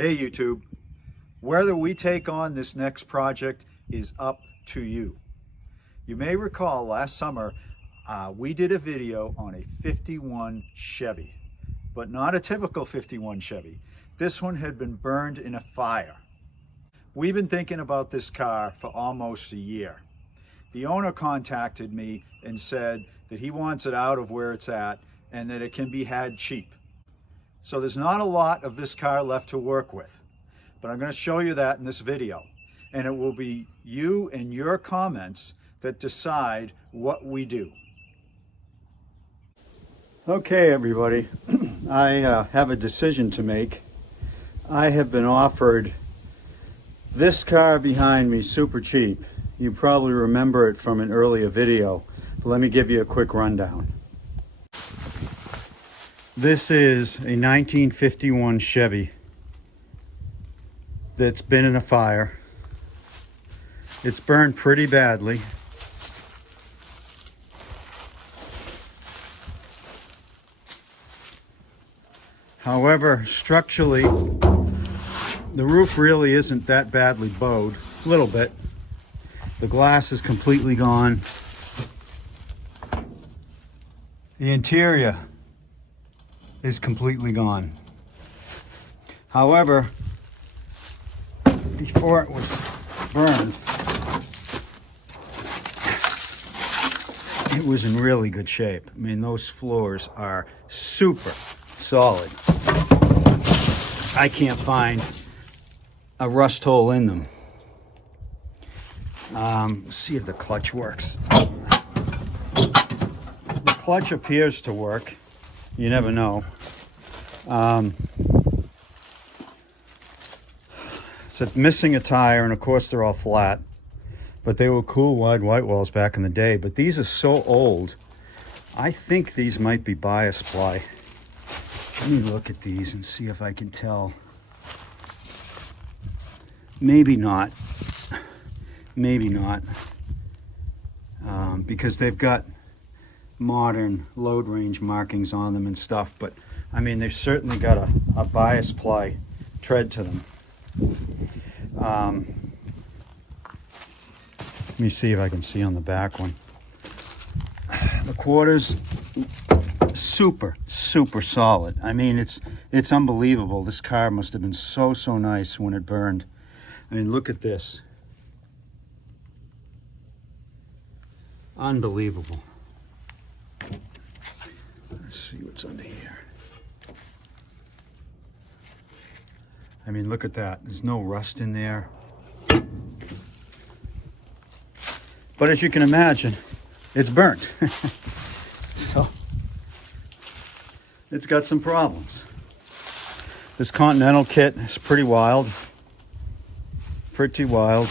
Hey YouTube, whether we take on this next project is up to you. You may recall last summer we did a video on a 51 Chevy, but not a typical 51 Chevy. This one had been burned in a fire. We've been thinking about this car for almost a year. The owner contacted me and said that he wants it out of where it's at and that it can be had cheap. So there's not a lot of this car left to work with, but I'm going to show you that in this video. And it will be you and your comments that decide what we do. Okay, everybody, I have a decision to make. I have been offered this car behind me super cheap. You probably remember it from an earlier video, but let me give you a quick rundown. This is a 1951 Chevy that's been in a fire. It's burned pretty badly. However, structurally, the roof really isn't that badly bowed. A little bit. The glass is completely gone. The interior is completely gone. However, before it was burned, it was in really good shape. I mean, those floors are super solid. I can't find a rust hole in them. Let's see if the clutch works. The clutch appears to work. You never know. It's missing a tire, and of course they're all flat. But they were cool wide white walls back in the day. But these are so old, I think these might be bias ply. Let me look at these and see if I can tell. Maybe not. Maybe not. Because they've got modern load range markings on them and stuff, but I mean, they've certainly got a bias ply tread to them. Let me see if I can see on the back one. The quarters, super solid. I mean, it's unbelievable. This car must have been so nice when it burned. I mean, look at this. Unbelievable. Let's see what's under here. I mean, look at that. There's no rust in there. But as you can imagine, it's burnt. So, it's got some problems. This Continental kit is pretty wild. Pretty wild.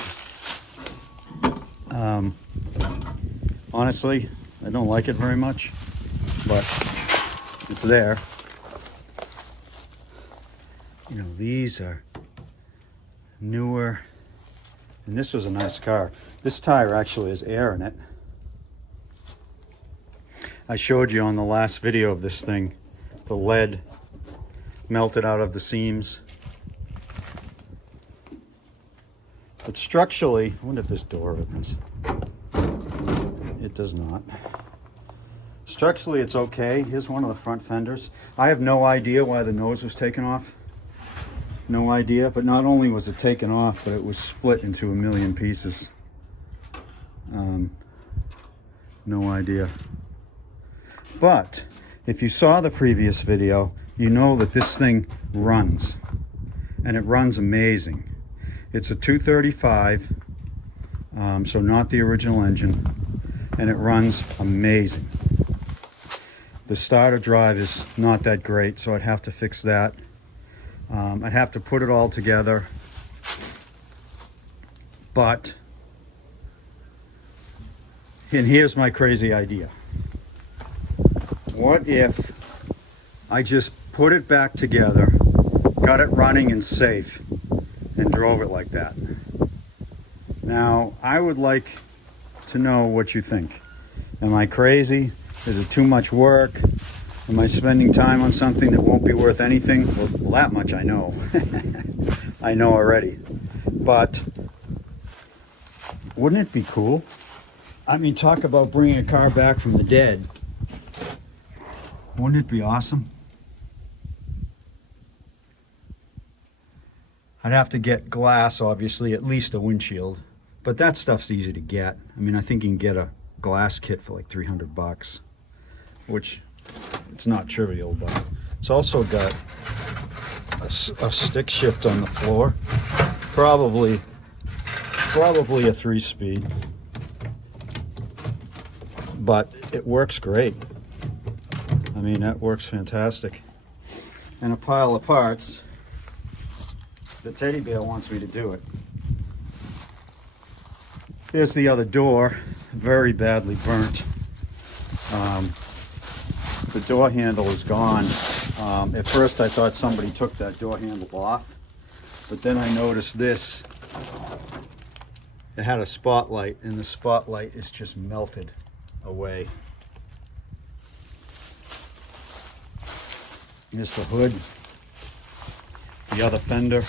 Honestly, I don't like it very much, but it's there. You know, these are newer, and this was a nice car. This tire actually has air in it. I showed you on the last video of this thing, the lead melted out of the seams. But structurally, I wonder if this door opens. It does not. Structurally, it's okay. Here's one of the front fenders. I have no idea why the nose was taken off. No idea, but not only was it taken off, but it was split into a million pieces. No idea. But if you saw the previous video, you know that this thing runs, and it runs amazing. It's a 235, so not the original engine, and it runs amazing. The starter drive is not that great, so I'd have to fix that. I'd have to put it all together, but, and here's my crazy idea. What if I just put it back together, got it running and safe, and drove it like that? Now, I would like to know what you think. Am I crazy? Is it too much work? Am I spending time on something that won't be worth anything? Well, that much I know. I know already. But wouldn't it be cool? I mean, talk about bringing a car back from the dead. Wouldn't it be awesome? I'd have to get glass, obviously, at least a windshield. But that stuff's easy to get. I mean, I think you can get a glass kit for like $300, which it's not trivial, but it's also got a stick shift on the floor. Probably a 3-speed. But it works great. I mean, that works fantastic. And a pile of parts. The teddy bear wants me to do it. Here's the other door, very badly burnt. The door handle is gone. At first I thought somebody took that door handle off, but then I noticed this. It had a spotlight, and the spotlight is just melted away. Here's the hood, the other fender.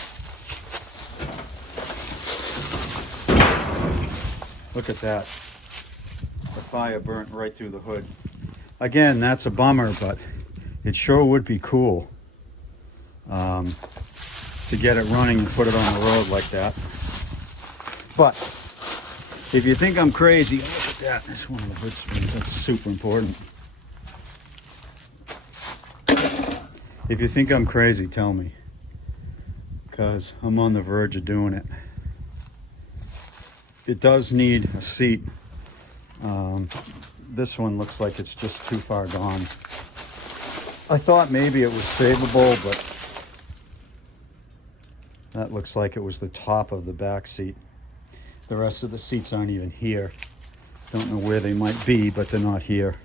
Look at that. The fire burnt right through the hood. Again, that's a bummer, but it sure would be cool to get it running and put it on the road like that. But if you think I'm crazy, look at that. That's one of the hood springs. That's super important. If you think I'm crazy, tell me, because I'm on the verge of doing it. It does need a seat. This one looks like it's just too far gone. I thought maybe it was savable, but that looks like it was the top of the back seat. The rest of the seats aren't even here. Don't know where they might be, but they're not here.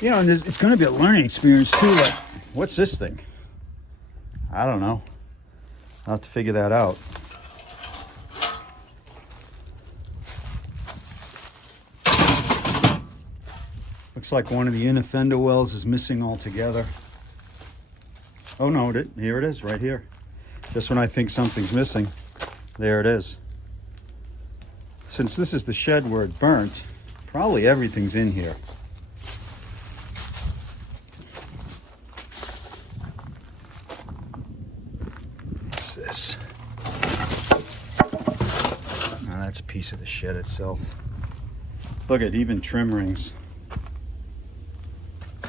You know, and it's going to be a learning experience too. Like, what's this thing? I don't know. I'll have to figure that out. Looks like one of the inner fender wells is missing altogether. Oh no, here it is, right here. Just when I think something's missing, there it is. Since this is the shed where it burnt, probably everything's in here. What's this? Oh, that's a piece of the shed itself. Look at even trim rings. I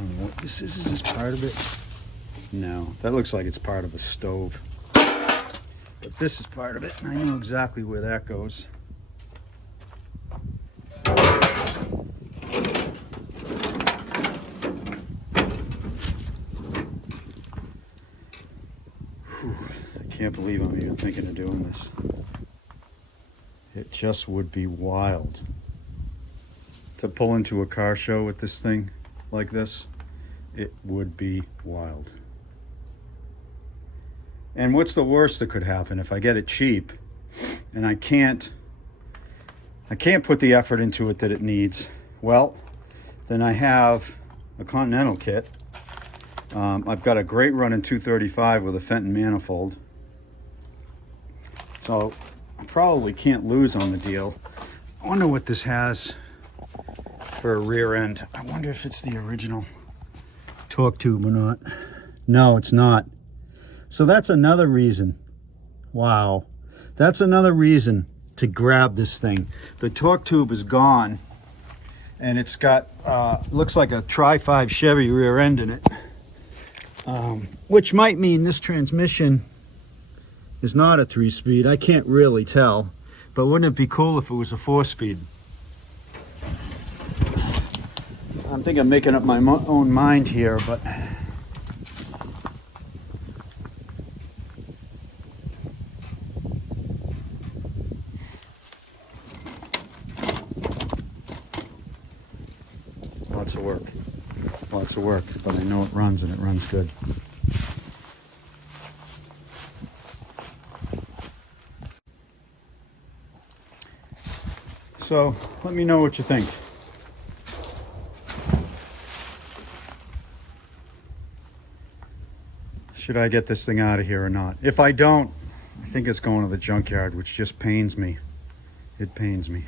don't know what this is. Is this part of it? No, that looks like it's part of a stove. But this is part of it, and I know exactly where that goes. Whew, I can't believe I'm even thinking of doing this. It just would be wild to pull into a car show with this thing like this. It would be wild. And what's the worst that could happen if I get it cheap and I can't put the effort into it that it needs? Well, then I have a Continental kit. I've got a great run in 235 with a Fenton manifold. So I probably can't lose on the deal. I wonder what this has for a rear end. I wonder if it's the original torque tube or not. No, it's not. So that's another reason. Wow. That's another reason to grab this thing. The torque tube is gone, and it's got, looks like a Tri-5 Chevy rear end in it, which might mean this transmission is not a 3-speed. I can't really tell, but wouldn't it be cool if it was a 4-speed? I think I'm making up my own mind here, but lots of work, but I know it runs, and it runs good. So let me know what you think. should I get this thing out of here or not. If I don't, I think it's going to the junkyard, which just pains me. It pains me.